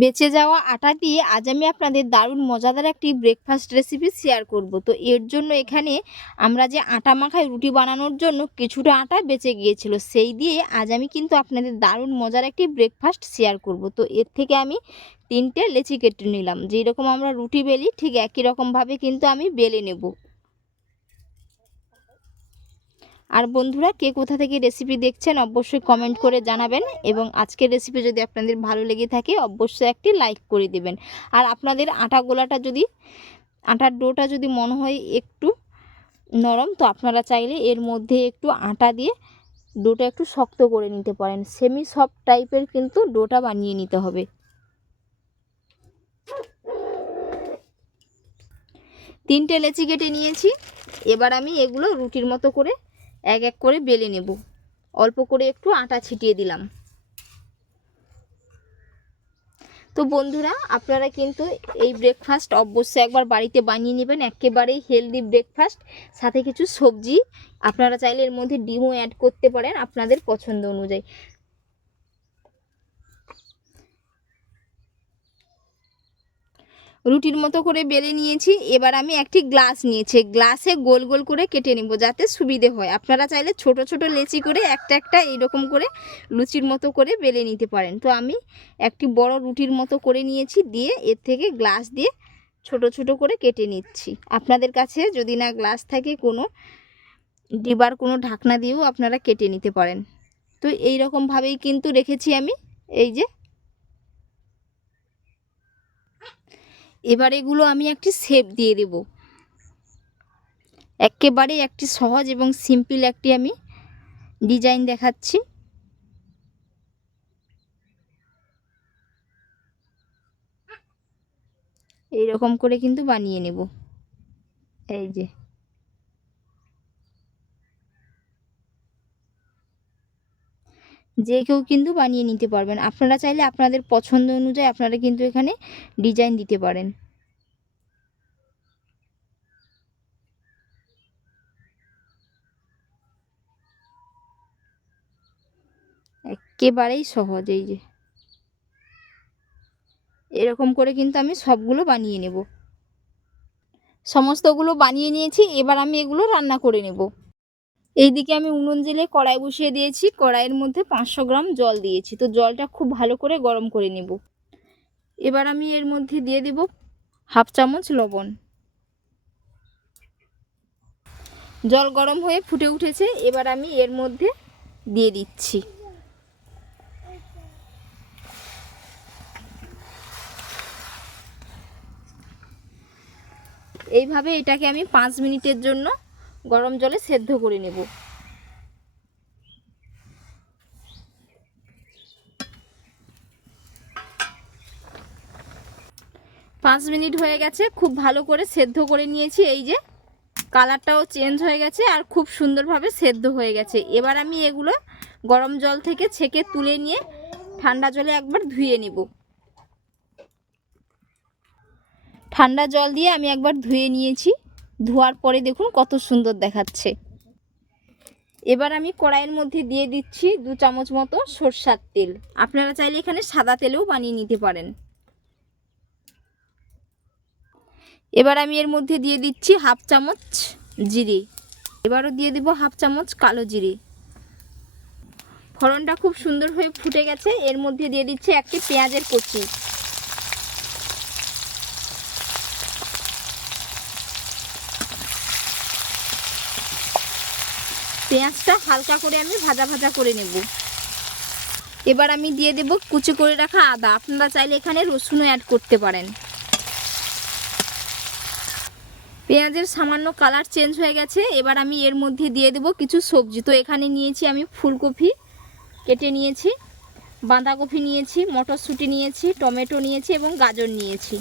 বেঁচে যাওয়া আটা দিয়ে আজ আমি আপনাদের দারুণ মজাদার একটি ব্রেকফাস্ট রেসিপি শেয়ার করব। তো এর জন্য এখানে আমরা যে আটা মাখায় রুটি বানানোর জন্য কিছুটা আটা বেঁচে গিয়েছিল, সেই দিয়ে আজ আমি কিন্তু আপনাদের দারুণ মজার একটি ব্রেকফাস্ট শেয়ার করব। তো এর থেকে আমি তিনটে লেচি কেটে নিলাম, যেই রকম আমরা রুটি বেলি ঠিক একই রকমভাবে কিন্তু আমি বেলে নেব। আর বন্ধুরা, কে কোথা থেকে রেসিপি দেখছেন অবশ্যই কমেন্ট করে জানাবেন এবং আজকের রেসিপি যদি আপনাদের ভালো লেগে থাকে, অবশ্যই একটি লাইক করে দেবেন। আর আপনাদের আটা গোলাটা যদি, আটার ডোটা যদি মনে হয় একটু নরম, তো আপনারা চাইলে এর মধ্যে একটু আটা দিয়ে ডোটা একটু শক্ত করে নিতে পারেন। সেমি সফট টাইপের কিন্তু ডোটা বানিয়ে নিতে হবে। তিনটে লেচি কেটে নিয়েছি। এবার আমি এগুলো রুটির মতো করে এক এক করে বেলে নেব। অল্প করে একটু আটা ছিটিয়ে দিলাম। তো বন্ধুরা, আপনারা কিন্তু এই ব্রেকফাস্ট অবশ্যই একবার বাড়িতে বানিয়ে নেবেন। একেবারেই হেলদি ব্রেকফাস্ট সাথে কিছু সবজি। আপনারা চাইলে এর মধ্যে ডিমও অ্যাড করতে পারেন আপনাদের পছন্দ অনুযায়ী। রুটির মতো করে বেলে নিয়েছি। এবার আমি একটি গ্লাস নিয়েছি। গ্লাসে গোল গোল করে কেটে নেব যাতে সুবিধে হয়। আপনারা চাইলে ছোট ছোট লেচি করে একটা একটা এইরকম করে লুচির মতো করে বেলে নিতে পারেন। তো আমি একটি বড় রুটির মতো করে নিয়েছি দিয়ে এর থেকে গ্লাস দিয়ে ছোট ছোট করে কেটে নিচ্ছি। আপনাদের কাছে যদি না গ্লাস থাকে কোনো, ডিবার কোনো ঢাকনা দিয়েও আপনারা কেটে নিতে পারেন। তো এই রকমভাবেই কিন্তু রেখেছি আমি। এই যে এবার এগুলো আমি একটি শেপ দিয়ে দেব। একেবারে একটি সহজ এবং সিম্পল একটি আমি ডিজাইন দেখাচ্ছি। এই রকম করে কিন্তু বানিয়ে নেব। এই যে। যে কেউ কিন্তু বানিয়ে নিতে পারবেন। আপনারা চাইলে আপনাদের পছন্দ অনুযায়ী আপনারা কিন্তু এখানে ডিজাইন দিতে পারেন। একেবারেই সহজ এই যে। এরকম করে কিন্তু আমি সবগুলো বানিয়ে নেব। সমস্তগুলো বানিয়ে নিয়েছি, এবার আমি এগুলো রান্না করে নেব। এইদিকে আমি উনুন জেলে কড়াই বসিয়ে দিয়েছি। কড়াইয়ের মধ্যে পাঁচশো গ্রাম জল দিয়েছি। তো জলটা খুব ভালো করে গরম করে নেব। এবার আমি এর মধ্যে দিয়ে দেব হাফ চামচ লবণ। জল গরম হয়ে ফুটে উঠেছে। এবার আমি এর মধ্যে দিয়ে দিচ্ছি। এইভাবে এটাকে আমি পাঁচ মিনিটের জন্য গরম জলে সেদ্ধ করে নেব। পাঁচ মিনিট হয়ে গেছে, খুব ভালো করে সেদ্ধ করে নিয়েছি। এই যে কালারটাও চেঞ্জ হয়ে গেছে আর খুব সুন্দরভাবে সেদ্ধ হয়ে গেছে। এবার আমি এগুলো গরম জল থেকে ছেঁকে তুলে নিয়ে ঠান্ডা জলে একবার ধুয়ে নেব। ঠান্ডা জল দিয়ে আমি একবার ধুয়ে নিয়েছি। ধোয়ার পরে দেখুন কত সুন্দর দেখাচ্ছে। এবার আমি কড়াইয়ের মধ্যে দিয়ে দিচ্ছি দু চামচ মতো সর্ষার তেল। আপনারা চাইলে এখানে সাদা তেলেও বানিয়ে নিতে পারেন। এবার আমি এর মধ্যে দিয়ে দিচ্ছি হাফ চামচ জিরে। এবারও দিয়ে দেব হাফ চামচ কালো জিরে। ফোড়নটা খুব সুন্দর হয়ে ফুটে গেছে। এর মধ্যে দিয়ে দিচ্ছি একটি পেঁয়াজের কচি। পেঁয়াজটা হালকা করে আমি ভাজা ভাজা করে নেব। এবার আমি দিয়ে দেব কুচি করে রাখা আদা। আপনারা চাইলে এখানে রসুনও অ্যাড করতে পারেন। পেঁয়াজের সামান্য কালার চেঞ্জ হয়ে গেছে। এবার আমি এর মধ্যে দিয়ে দেব কিছু সবজি। তো এখানে নিয়েছি আমি ফুলকপি, কেটে নিয়েছি, বাঁধাকপি নিয়েছি, মটরশুঁটি নিয়েছি, টমেটো নিয়েছি এবং গাজর নিয়েছি।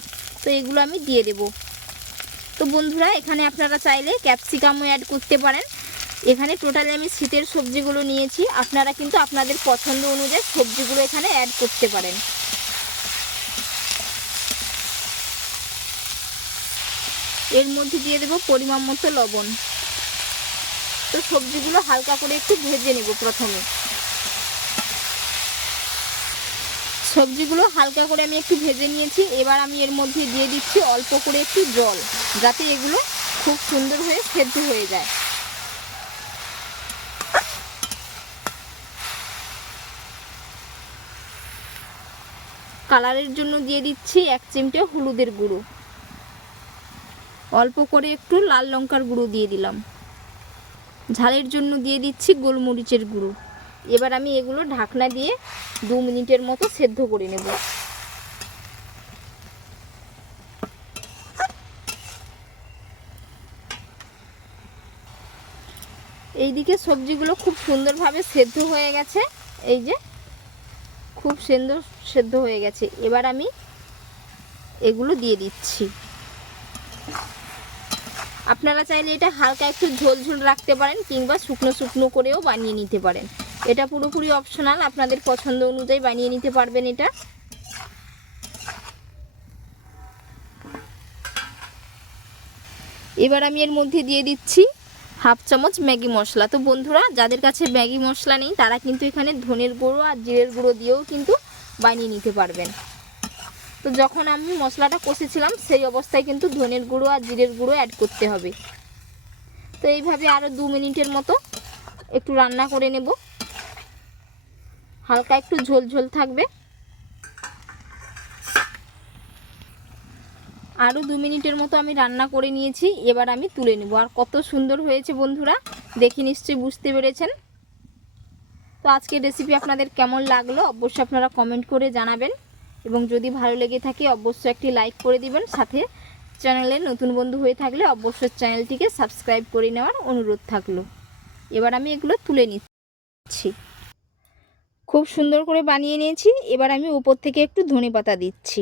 তো এগুলো আমি দিয়ে দেব। তো বন্ধুরা, এখানে আপনারা চাইলে ক্যাপসিকামও অ্যাড করতে পারেন। এখানে টোটালি আমি শীতের সবজিগুলো নিয়েছি। আপনারা কিন্তু আপনাদের পছন্দ অনুযায়ী সবজিগুলো এখানে অ্যাড করতে পারেন। এর মধ্যে দিয়ে দেবো পরিমাণ মতো লবণ। তো সবজিগুলো হালকা করে একটু ভেজে নেব প্রথমে। সবজিগুলো হালকা করে আমি একটু ভেজে নিয়েছি। এবার আমি এর মধ্যে দিয়ে দিচ্ছি অল্প করে একটু জল, যাতে এগুলো খুব সুন্দর হয়ে সেদ্ধ হয়ে যায়। কালারের জন্য দিয়ে দিচ্ছি এক চিমটে হলুদের গুঁড়ো। অল্প করে একটু লাল লঙ্কার গুঁড়ো দিয়ে দিলাম। ঝালের জন্য দিয়ে দিচ্ছি গোলমরিচের গুঁড়ো। এবার আমি এগুলো ঢাকনা দিয়ে দু মিনিটের মতো সেদ্ধ করে নেব। এইদিকে সবজিগুলো খুব সুন্দরভাবে সেদ্ধ হয়ে গেছে। এই যে খুব সুন্দর সেদ্ধ হয়ে গেছে। এবার আমি এগুলো দিয়ে দিচ্ছি। আপনারা চাইলে এটা হালকা একটু ঝোল ঝোল রাখতে পারেন, কিংবা শুকনো শুকনো করেও বানিয়ে নিতে পারেন। এটা পুরোপুরি অপশনাল আপনাদের পছন্দ অনুযায়ী বানিয়ে নিতে পারবেন এটা। এবার আমি এর মধ্যে দিয়ে দিচ্ছি হাফ চামচ ম্যাগি মশলা। তো বন্ধুরা, যাদের কাছে ম্যাগি মশলা নেই, তারা কিন্তু এখানে ধনের গুঁড়ো আর জিরের গুঁড়ো দিয়েও কিন্তু বানিয়ে নিতে পারবেন। তো যখন আমি মশলাটা কষেছিলাম, সেই অবস্থায় কিন্তু ধনের গুঁড়ো আর জিরের গুঁড়ো অ্যাড করতে হবে। তো এইভাবে আরও দু মিনিটের মতো একটু রান্না করে নেব। হালকা একটু ঝোল ঝোল থাকবে। আরও দু মিনিটের মতো আমি রান্না করে নিয়েছি, এবার আমি তুলে নেব। আর কত সুন্দর হয়েছে বন্ধুরা, দেখে নিশ্চয়ই বুঝতে পেরেছেন। তো আজকের রেসিপি আপনাদের কেমন লাগল, অবশ্যই আপনারা কমেন্ট করে জানাবেন। এবং যদি ভালো লেগে থাকে, অবশ্যই একটি লাইক করে দিবেন। সাথে চ্যানেলে নতুন বন্ধু হয়ে থাকলে অবশ্যই চ্যানেলটিকে সাবস্ক্রাইব করে নেওয়ার অনুরোধ থাকল। এবার আমি এগুলো তুলে নিচ্ছি। খুব সুন্দর করে বানিয়ে নিয়েছি। এবার আমি উপর থেকে একটু ধনে পাতা দিচ্ছি।